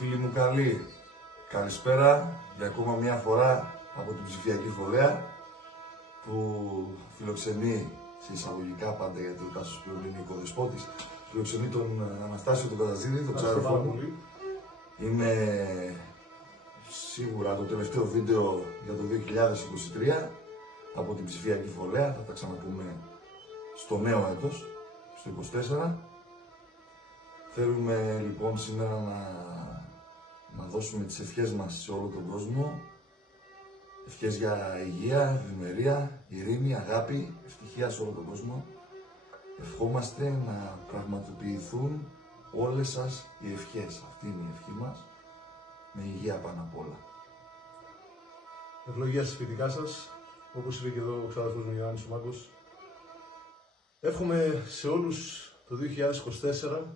Φίλοι μου καλοί, καλησπέρα για ακόμα μια φορά από την ψηφιακή φορέα που φιλοξενεί σε εισαγωγικά πάντα, γιατί ο Τάσος πλέον είναι οικοδεσπότης, φιλοξενεί τον Αναστάσιο τον Καταζίδη, τον ξάδερφό μου. Είναι σίγουρα το τελευταίο βίντεο για το 2023 από την ψηφιακή φορέα, θα τα ξαναπούμε στο νέο έτος, στο 24. Θέλουμε λοιπόν σήμερα να δώσουμε τις ευχές μας σε όλο τον κόσμο. Ευχές για υγεία, ευημερία, ειρήνη, αγάπη, ευτυχία σε όλο τον κόσμο. Ευχόμαστε να πραγματοποιηθούν όλες σας οι ευχές. Αυτή είναι η ευχή μας, με υγεία πάνω απ' όλα. Ευλογία στα σπιτικά σας, όπως είπε και εδώ ο ξάδερφος μου Ιωάννης ο Μάκος. Εύχομαι σε όλους το 2024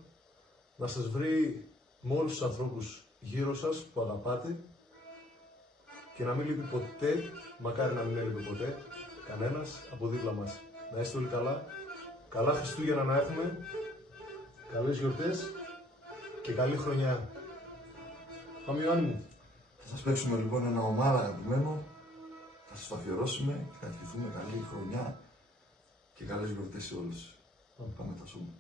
να σας βρει με όλους τους ανθρώπους γύρω σας που αγαπάτε και να μην λείπει ποτέ, μακάρι να μην έλειπε ποτέ, κανένας από δίπλα μας. Να είστε όλοι καλά, καλά Χριστούγεννα να έχουμε, καλές γιορτές και καλή χρονιά. Πάμε Ιωάννη μου. Θα σας παίξουμε λοιπόν ένα ομάδα αγαπημένο, θα σας το αφιερώσουμε και θα ευχηθούμε καλή χρονιά και καλές γιορτές σε όλους. Πάμε τα σούμε.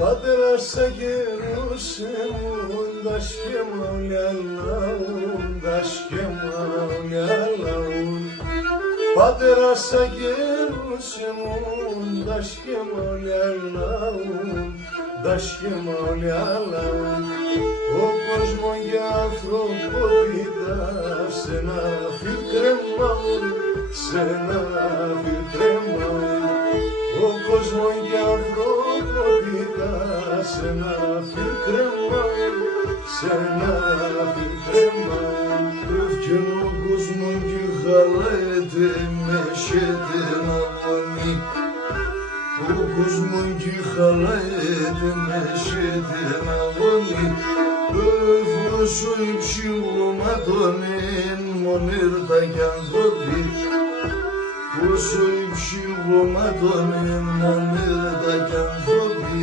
Πατέρας αγγελούσε μου, τα σχέμα όλα λαούν, τα σχέμα όλα λαούν. Πατέρας αγγελούσε μου, τα σχέμα όλα λαούν, τα σχέμα όλα λαούν. Ο κόσμος για ανθρωπότητα σε ένα φιλτρέμαουν, σε ένα φιλτρέμαουν. Ο κόσμος για ανθρωπότητα σε ένα φιλτρέμαουν, σε ένα φιλτρέμαουν. Ευκαινό κόσμο και χαλάεται με σέτενα μονή. Ο κόσμο και χαλάεται με σέτενα μονή. Εφόσον υψηλωματώνεν μονέρτα κι ανθρώποι, όσο υψηλωματώνεν μονέρτα κι ανθρώποι.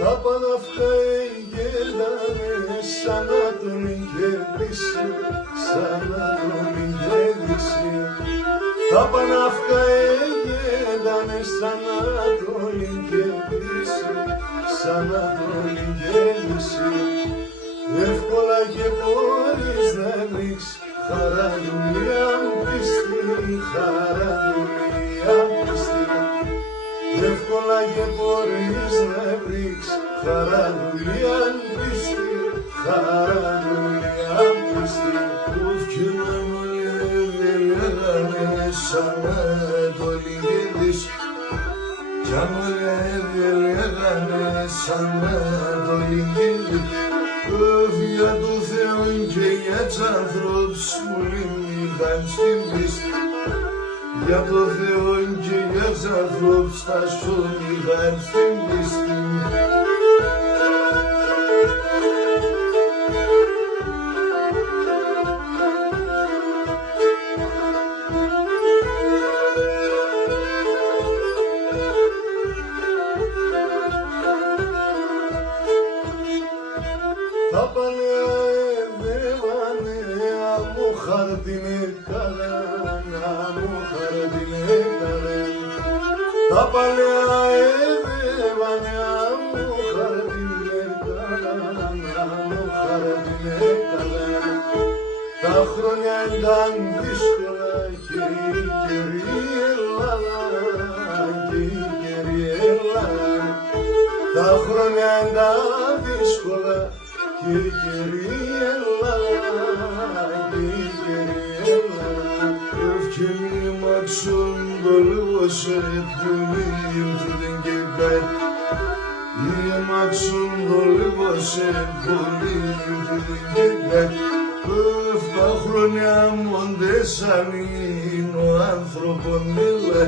Τα παναυκά γέλανε σαν να τον γέλησε, σαν να τον γέλησε. Τα παναυκά γέλανε σαν να τον γέλησε, σαν να τον γέλησε. Εύκολα και μπορείς να βρεις χαραδουλία πίστη, χαραδουλία πίστη. Εύκολα και μπορείς να βρεις χαραδουλία πίστη, χαραδουλία πίστη. Ουφκινάν όλοι λέγανε σαν να το λυγίδεις, κι αν όλοι λέγανε σαν να το λυγίδεις. Για το Θεό και για τους ανθρώπους που λύγαν στην πίστη. Για το Θεό και για τους ανθρώπους θα σου λύγαν στην πίστη. Τα παλαιά εβρέβανε από χαρτινέ καλά, από χαρτινέ καλά. τα παλιά εδεύανε μου χαρτινέ καλά, τα χρόνια ήταν δύσκολα και η καιρή Ελλάδα, και η καιρή Ελλάδα. Τα χρόνια ήταν δύσκολα και η καιρή Ελλάδα, και η καιρή Ελλάδα. Ευκαινή μαξον το λίγο σε πουλήν του την κεκάτ. Μαξον το λίγο σε πουλήν του την κεκάτ. 7 χρόνια μοντέσαν είναι ο άνθρωπον μιλά.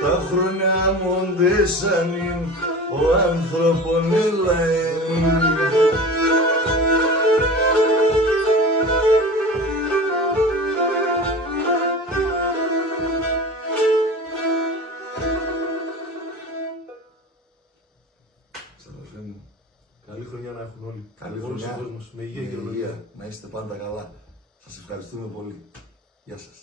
Τα χρόνια μοντέσαν είναι ο άνθρωπον μιλά. Καλή χρονιά να έχουν όλοι. Καλή Όλος ο χρονιά. κόσμος. Με υγεία και Με υγεία. Να είστε πάντα καλά. Σας ευχαριστούμε πολύ. Γεια σας.